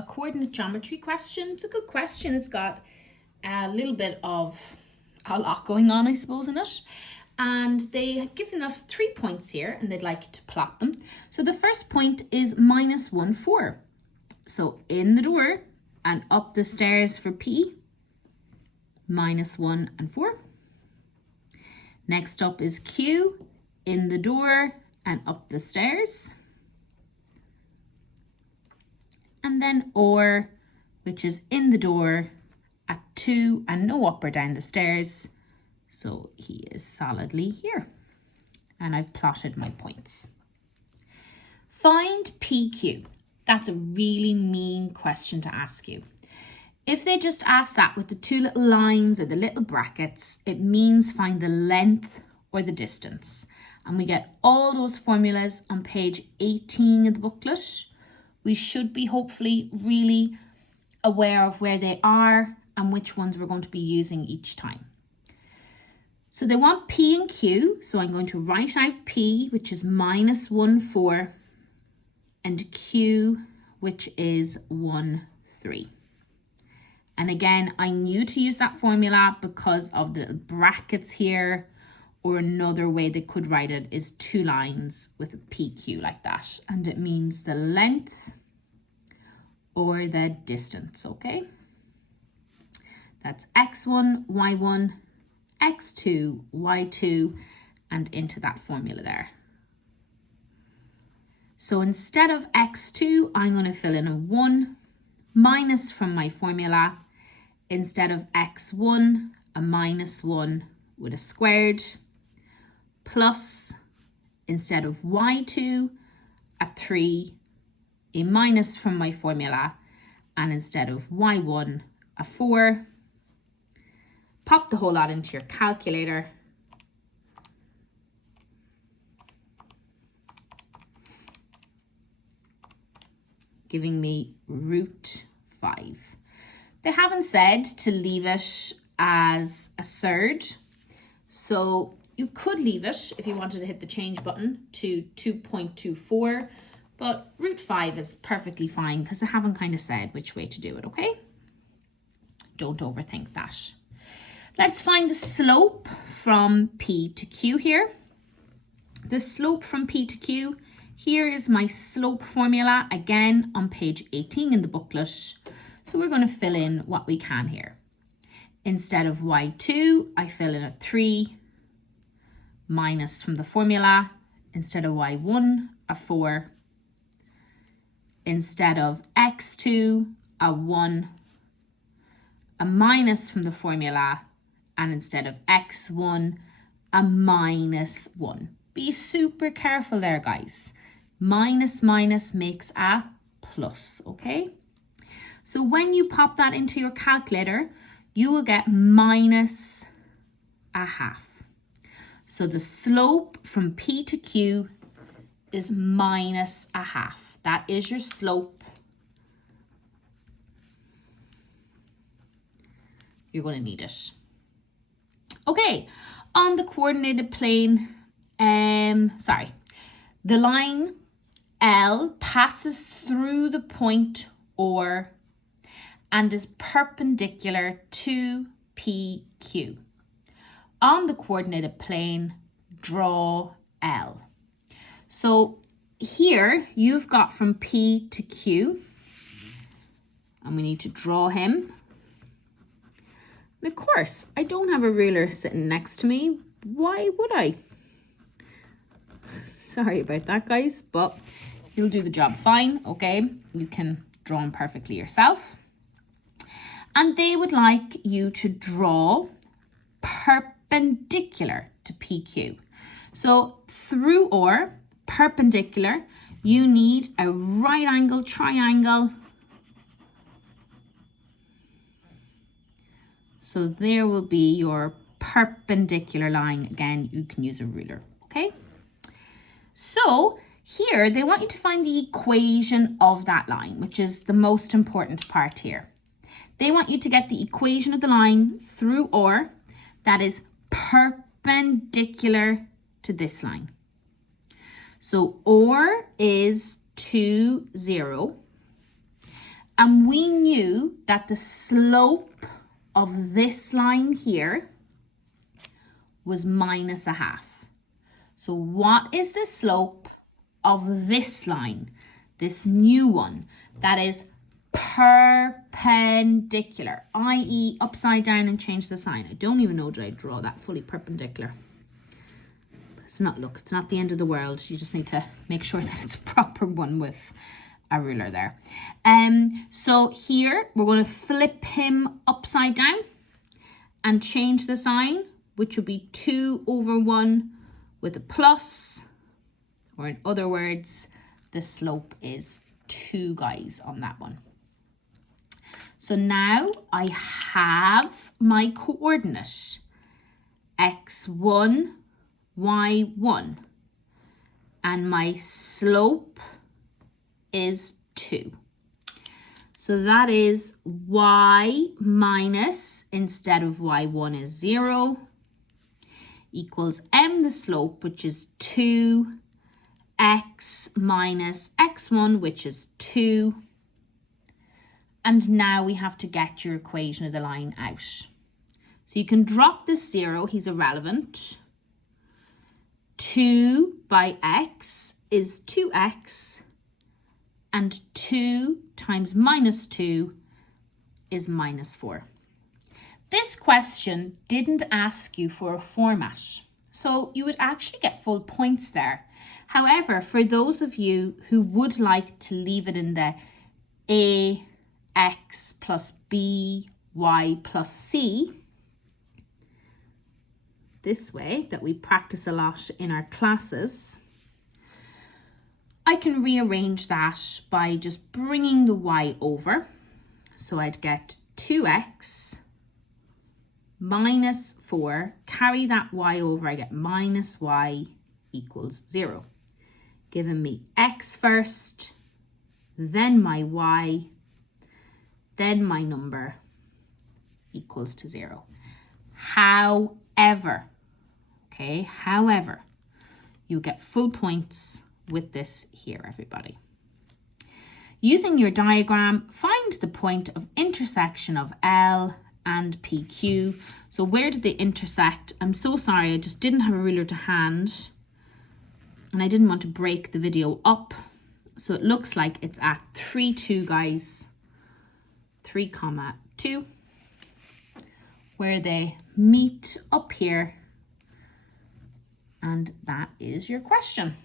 a coordinate geometry question. It's a good question. It's got a little bit of a lot going on, I suppose, in it. And they have given us 3 points here and they'd like you to plot them. So the first point is -1, 4. So in the door and up the stairs for P, -1 and 4. Next up is Q, in the door and up the stairs. And then or, which is in the door at 2 and no up or down the stairs. So he is solidly here. And I've plotted my points. Find PQ. That's a really mean question to ask you. If they just ask that with the 2 little lines or the little brackets, it means find the length or the distance. And we get all those formulas on page 18 of the booklet. We should be hopefully really aware of where they are and which ones we're going to be using each time. So they want P and Q. So I'm going to write out P, which is -1, 4, and Q, which is 1, 3. And again, I knew to use that formula because of the brackets here, or another way they could write it is 2 lines with a PQ like that. And it means the length or the distance, okay? That's x1, y1, x2, y2, and into that formula there. So instead of x2, I'm going to fill in a 1 minus from my formula. Instead of x1, a -1 with a squared, plus instead of y2, a 3, a minus from my formula, and instead of y1, a 4. Pop the whole lot into your calculator. Giving me √5. They haven't said to leave it as a third. So you could leave it if you wanted to hit the change button to 2.24, but √5 is perfectly fine because they haven't kind of said which way to do it, okay? Don't overthink that. Let's find the slope from P to Q here. The slope from P to Q, here is my slope formula, again on page 18 in the booklet. So we're going to fill in what we can here. Instead of y2, I fill in a 3 minus from the formula. Instead of y1, a 4. Instead of x2, a 1, a minus from the formula. And instead of x1, a -1. Be super careful there, guys. Minus makes a plus, okay? So when you pop that into your calculator, you will get -1/2. So the slope from P to Q is -1/2. That is your slope. You're going to need it. Okay, on the coordinated plane, the line L passes through the point or and is perpendicular to PQ. On the coordinated plane, draw L. So here you've got from P to Q, and we need to draw him. And of course, I don't have a ruler sitting next to me. Why would I? Sorry about that, guys, but you'll do the job fine, okay? You can draw him perfectly yourself. And they would like you to draw perpendicular to PQ. So through or perpendicular, you need a right angle triangle. So there will be your perpendicular line. Again, you can use a ruler, okay? So here they want you to find the equation of that line, which is the most important part here. They want you to get the equation of the line through or that is perpendicular to this line. So or is 2, 0. And we knew that the slope of this line here was -0.5. So what is the slope of this line, this new one, that is perpendicular, i.e. upside down and change the sign. I don't even know, did I draw that fully perpendicular? It's not, look, it's not the end of the world. You just need to make sure that it's a proper one with a ruler there. So here we're going to flip him upside down and change the sign, which will be 2/1 with a plus, or in other words, the slope is 2, guys, on that one. So now I have my coordinate, x1, y1, and my slope is 2. So that is y minus, instead of y1 is 0, equals m, the slope, which is 2, x minus x1, which is 2. And now we have to get your equation of the line out. So you can drop this 0, he's irrelevant. 2 by x is 2x, and 2 times -2 is -4. This question didn't ask you for a format, so you would actually get full points there. However, for those of you who would like to leave it in the ax plus b, y plus c, this way that we practice a lot in our classes, I can rearrange that by just bringing the y over. So I'd get 2x minus 4, carry that y over, I get minus y equals 0. Giving me x first, then my y, then my number equals to 0. However, you get full points with this here, everybody. Using your diagram, find the point of intersection of L and PQ. So where did they intersect? I'm so sorry, I just didn't have a ruler to hand, and I didn't want to break the video up. So it looks like it's at 3, 2, guys. 3,2, where they meet up here. And that is your question.